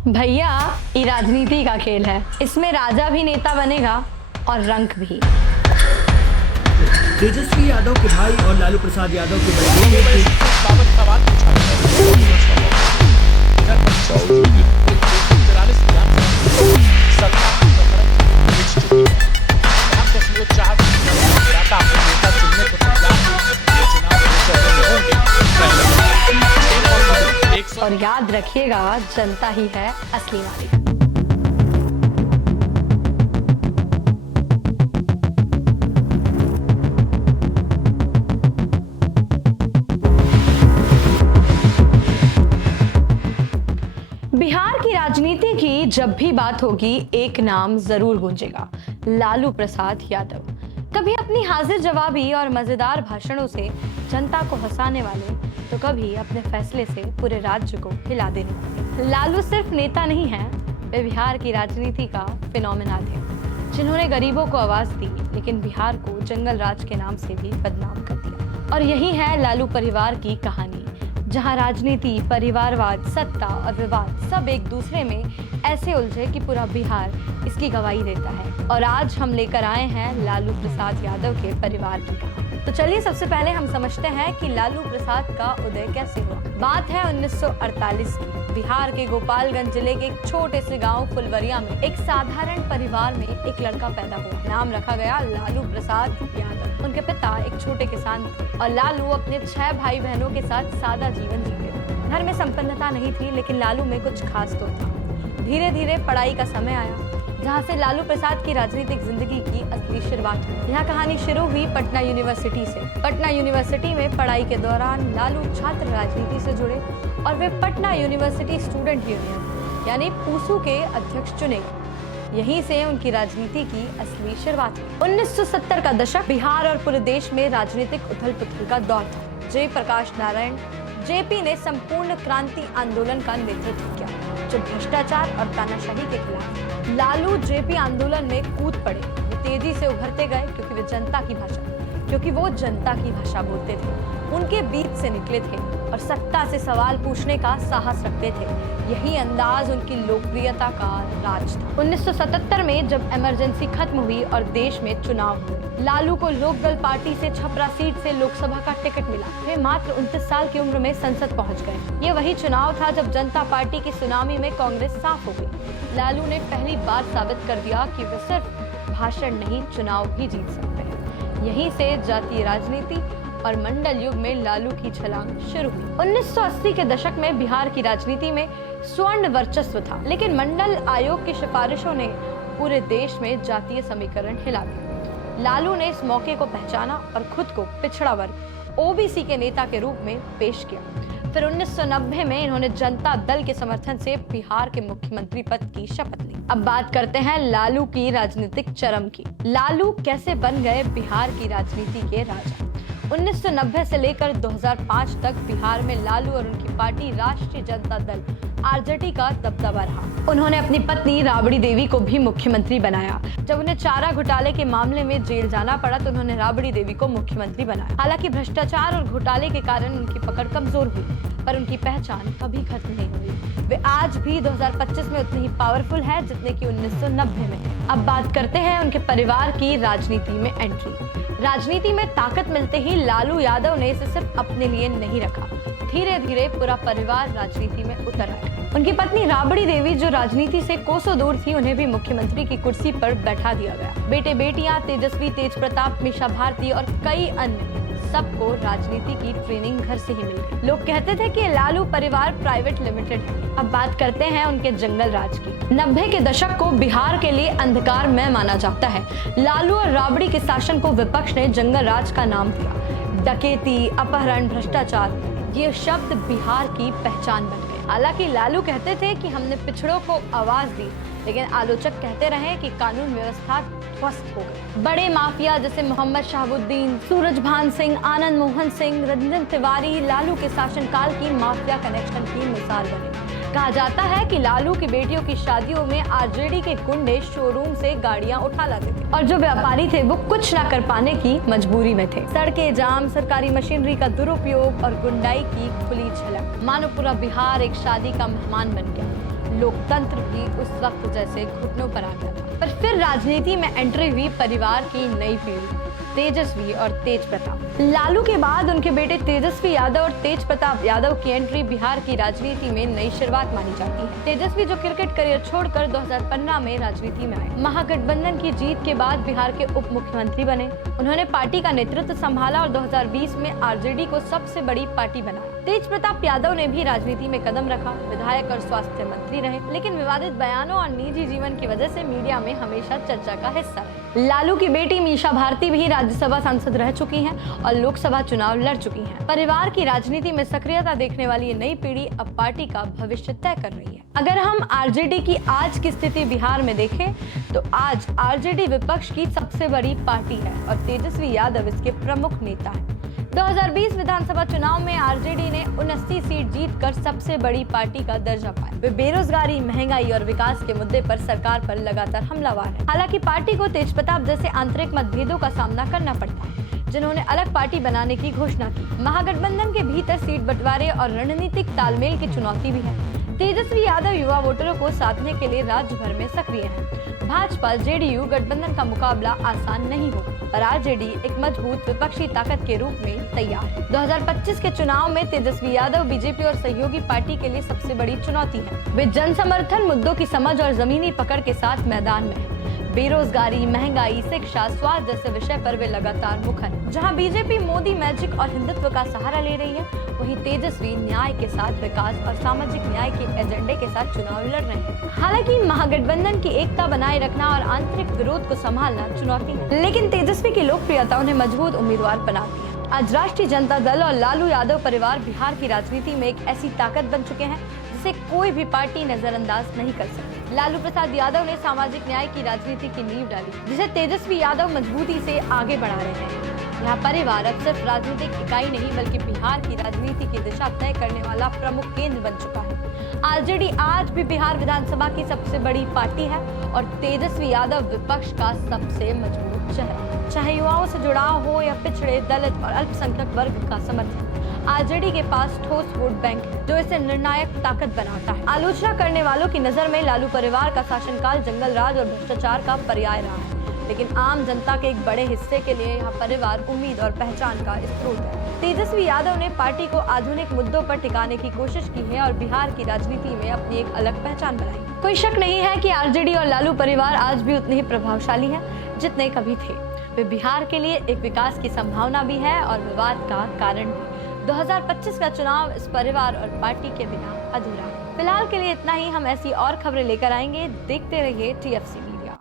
भैया, ये राजनीति का खेल है। इसमें राजा भी नेता बनेगा और रंक भी। तेजस्वी यादव के भाई और लालू प्रसाद यादव के बड़े और याद रखिएगा, जनता ही है असली मालिक। बिहार की राजनीति की जब भी बात होगी, एक नाम जरूर गूंजेगा, लालू प्रसाद यादव। कभी अपनी हाजिर जवाबी और मजेदार भाषणों से जनता को हंसाने वाले, तो कभी अपने फैसले से पूरे राज्य को हिला देने वाले। लालू सिर्फ नेता नहीं है, वे बिहार की राजनीति का फिनोमेना थे, जिन्होंने गरीबों को आवाज दी, लेकिन बिहार को जंगल राज के नाम से भी बदनाम कर दिया। और यही है लालू परिवार की कहानी, जहां राजनीति, परिवारवाद, सत्ता और विवाद सब एक दूसरे में ऐसे उलझे कि पूरा बिहार इसकी गवाही देता है। और आज हम लेकर आए हैं लालू प्रसाद यादव के परिवार की कहानी। तो चलिए सबसे पहले हम समझते हैं कि लालू प्रसाद का उदय कैसे हुआ। बात है 1948 की। बिहार के गोपालगंज जिले के एक छोटे से गांव फुलवरिया में एक साधारण परिवार में एक लड़का पैदा हुआ। नाम रखा गया लालू प्रसाद यादव। उनके पिता एक छोटे किसान थे और लालू अपने 6 भाई बहनों के साथ सादा जीवन जीते थे। घर में संपन्नता नहीं थी, लेकिन लालू में कुछ खास तो था। धीरे धीरे पढ़ाई का समय आया, जहाँ से लालू प्रसाद की राजनीतिक जिंदगी की असली शुरुआत हुई। यह कहानी शुरू हुई पटना यूनिवर्सिटी से। पटना यूनिवर्सिटी में पढ़ाई के दौरान लालू छात्र राजनीति से जुड़े और वे पटना यूनिवर्सिटी स्टूडेंट यूनियन यानी पूसू के अध्यक्ष चुने गए। यहीं से उनकी राजनीति की असली शुरुआत हुई। 1970 का दशक बिहार और पूरे देश में राजनीतिक उथल पुथल का दौर था। जयप्रकाश नारायण जेपी ने संपूर्ण क्रांति आंदोलन का नेतृत्व किया, जो भ्रष्टाचार और तानाशाही के खिलाफ। लालू जेपी आंदोलन में कूद पड़े। वे तेजी से उभरते गए क्योंकि वो जनता की भाषा बोलते थे, उनके बीच से निकले थे और सत्ता से सवाल पूछने का साहस रखते थे। यही अंदाज उनकी लोकप्रियता का राज था। 1977 में जब इमरजेंसी खत्म हुई और देश में चुनाव हुए, लालू को लोकदल पार्टी से छपरा सीट से लोकसभा का टिकट मिला। वे मात्र 29 साल की उम्र में संसद पहुंच गए। ये वही चुनाव था जब जनता पार्टी की सुनामी में कांग्रेस साफ हो गई। लालू ने पहली बार साबित कर दिया कि वे सिर्फ भाषण नहीं, चुनाव भी जीत सकते हैं। यहीं से जातीय राजनीति और मंडल युग में लालू की छलांग शुरू हुई। 1980 के दशक में बिहार की राजनीति में स्वर्ण वर्चस्व था, लेकिन मंडल आयोग की सिफारिशों ने पूरे देश में जातीय समीकरण हिला दिया। लालू ने इस मौके को पहचाना और खुद को पिछड़ा वर्ग ओबीसी के नेता के रूप में पेश किया। फिर 1990 में इन्होंने जनता दल के समर्थन से बिहार के मुख्यमंत्री पद की शपथ ली। अब बात करते हैं लालू की राजनीतिक चरम की। लालू कैसे बन गए बिहार की राजनीति के राजा। 1990 से लेकर 2005 तक बिहार में लालू और उनकी पार्टी राष्ट्रीय जनता दल आरजेडी का दबदबा रहा। उन्होंने अपनी पत्नी राबड़ी देवी को भी मुख्यमंत्री बनाया। जब उन्हें चारा घोटाले के मामले में जेल जाना पड़ा तो उन्होंने राबड़ी देवी को मुख्यमंत्री बनाया। हालांकि भ्रष्टाचार और घोटाले के कारण उनकी पकड़ कमजोर हुई, पर उनकी पहचान कभी खत्म नहीं हुई। वे आज भी 2025 में उतनी ही पावरफुल है जितने कि 1990 में। अब बात करते हैं उनके परिवार की राजनीति में एंट्री। राजनीति में ताकत मिलते ही लालू यादव ने इसे सिर्फ अपने लिए नहीं रखा। धीरे धीरे पूरा परिवार राजनीति में उतर आया। उनकी पत्नी राबड़ी देवी, जो राजनीति से कोसों दूर थी, उन्हें भी मुख्यमंत्री की कुर्सी पर बैठा दिया गया। बेटे बेटियां तेजस्वी, तेज प्रताप, मीशा भारती और कई अन्य सबको राजनीति की ट्रेनिंग घर से ही मिल गई। लोग कहते थे कि लालू परिवार प्राइवेट लिमिटेड है। अब बात करते हैं उनके जंगल राज की। 90 के दशक को बिहार के लिए अंधकारमय माना जाता है। लालू और राबड़ी के शासन को विपक्ष ने जंगल राज का नाम दिया। डकैती, अपहरण, भ्रष्टाचार, ये शब्द बिहार की पहचान बन गए। हालांकि लालू कहते थे कि हमने पिछड़ों को आवाज दी, लेकिन आलोचक कहते रहे कि कानून व्यवस्था ध्वस्त हो गई। बड़े माफिया जैसे मोहम्मद शहाबुद्दीन, सूरजभान सिंह, आनंद मोहन सिंह, रंजन तिवारी लालू के शासनकाल की माफिया कनेक्शन की मिसाल बने। कहा जाता है कि लालू की बेटियों की शादियों में आरजेडी के गुंडे शोरूम से गाड़ियां उठा लाते थे और जो व्यापारी थे वो कुछ न कर पाने की मजबूरी में थे। सड़कें जाम, सरकारी मशीनरी का दुरुपयोग और गुंडाई की खुली झलक, मानो पूरा बिहार एक शादी का मेहमान बन गया। लोकतंत्र भी उस वक्त जैसे घुटनों पर आ गया था। पर फिर राजनीति में एंट्री हुई परिवार की नई पीढ़ी, तेजस्वी और तेज प्रताप। लालू के बाद उनके बेटे तेजस्वी यादव और तेज प्रताप यादव की एंट्री बिहार की राजनीति में नई शुरुआत मानी जाती है। तेजस्वी जो क्रिकेट करियर छोड़कर 2015 में राजनीति में आए, महागठबंधन की जीत के बाद बिहार के उप मुख्यमंत्री बने। उन्होंने पार्टी का नेतृत्व संभाला और 2020 में आरजेडी को सबसे बड़ी पार्टी बनाया। तेज प्रताप यादव ने भी राजनीति में कदम रखा, विधायक और स्वास्थ्य मंत्री रहे, लेकिन विवादित बयानों और निजी जीवन की वजह से मीडिया में हमेशा चर्चा का हिस्सा रहे। लालू की बेटी मीशा भारती भी राज्यसभा सांसद रह चुकी हैं और लोकसभा चुनाव लड़ चुकी हैं। परिवार की राजनीति में सक्रियता देखने वाली ये नई पीढ़ी अब पार्टी का भविष्य तय कर रही है। अगर हम आरजेडी की आज की स्थिति बिहार में देखें तो आज आरजेडी विपक्ष की सबसे बड़ी पार्टी है और तेजस्वी यादव इसके प्रमुख नेता हैं। 2020 विधानसभा चुनाव में आरजेडी ने 29 सीट जीतकर सबसे बड़ी पार्टी का दर्जा पाया। वे बेरोजगारी, महंगाई और विकास के मुद्दे पर सरकार पर लगातार हमलावर है। हालांकि पार्टी को तेज प्रताप जैसे आंतरिक मतभेदों का सामना करना पड़ता है, जिन्होंने अलग पार्टी बनाने की घोषणा की। महागठबंधन के भीतर सीट बंटवारे और रणनीतिक तालमेल की चुनौती भी है। तेजस्वी यादव युवा वोटरों को साधने के लिए राज्य भर में सक्रिय हैं। भाजपा जेडीयू गठबंधन का मुकाबला आसान नहीं होगा, पर आरजेडी एक मजबूत विपक्षी ताकत के रूप में तैयार है। 2025 के चुनाव में तेजस्वी यादव बीजेपी और सहयोगी पार्टी के लिए सबसे बड़ी चुनौती है। वे जन समर्थन, मुद्दों की समझ और जमीनी पकड़ के साथ मैदान में हैं। बेरोजगारी, महंगाई, शिक्षा, स्वास्थ्य जैसे विषय पर वे लगातार मुखर। जहां बीजेपी मोदी मैजिक और हिंदुत्व का सहारा ले रही है, वहीं तेजस्वी न्याय के साथ विकास और सामाजिक न्याय के एजेंडे के साथ चुनाव लड़ रहे हैं। हालांकि महागठबंधन की एकता बनाए रखना और आंतरिक विरोध को संभालना चुनौती है, लेकिन तेजस्वी की लोकप्रियता उन्हें मजबूत उम्मीदवार बनाती है। आज राष्ट्रीय जनता दल और लालू यादव परिवार बिहार की राजनीति में एक ऐसी ताकत बन चुके हैं जिसे कोई भी पार्टी नजरअंदाज नहीं कर सकती। लालू प्रसाद यादव ने सामाजिक न्याय की राजनीति की नींव डाली, जिसे तेजस्वी यादव मजबूती से आगे बढ़ा रहे हैं। यह परिवार अब सिर्फ राजनीतिक इकाई नहीं बल्कि बिहार की राजनीति की दिशा तय करने वाला प्रमुख केंद्र बन चुका है। आरजेडी आज भी बिहार विधानसभा की सबसे बड़ी पार्टी है और तेजस्वी यादव विपक्ष का सबसे मजबूत चेहरा। चाहे युवाओं से जुड़ाव हो या पिछड़े, दलित और अल्पसंख्यक वर्ग का समर्थन, आरजेडी के पास ठोस वोट बैंक है जो इसे निर्णायक ताकत बनाता है। आलोचना करने वालों की नजर में लालू परिवार का शासनकाल जंगल राज और भ्रष्टाचार का पर्याय रहा है, लेकिन आम जनता के एक बड़े हिस्से के लिए यह परिवार उम्मीद और पहचान का स्रोत है। तेजस्वी यादव ने पार्टी को आधुनिक मुद्दों पर टिकाने की कोशिश की है और बिहार की राजनीति में अपनी एक अलग पहचान बनाई। कोई शक नहीं है कि आरजेडी और लालू परिवार आज भी उतने ही प्रभावशाली हैं जितने कभी थे। वे बिहार के लिए एक विकास की संभावना भी है और विवाद का कारण भी। 2025 का चुनाव इस परिवार और पार्टी के बिना अधूरा है। फिलहाल के लिए इतना ही। हम ऐसी और खबरें लेकर आएंगे। देखते रहिए TFC मीडिया।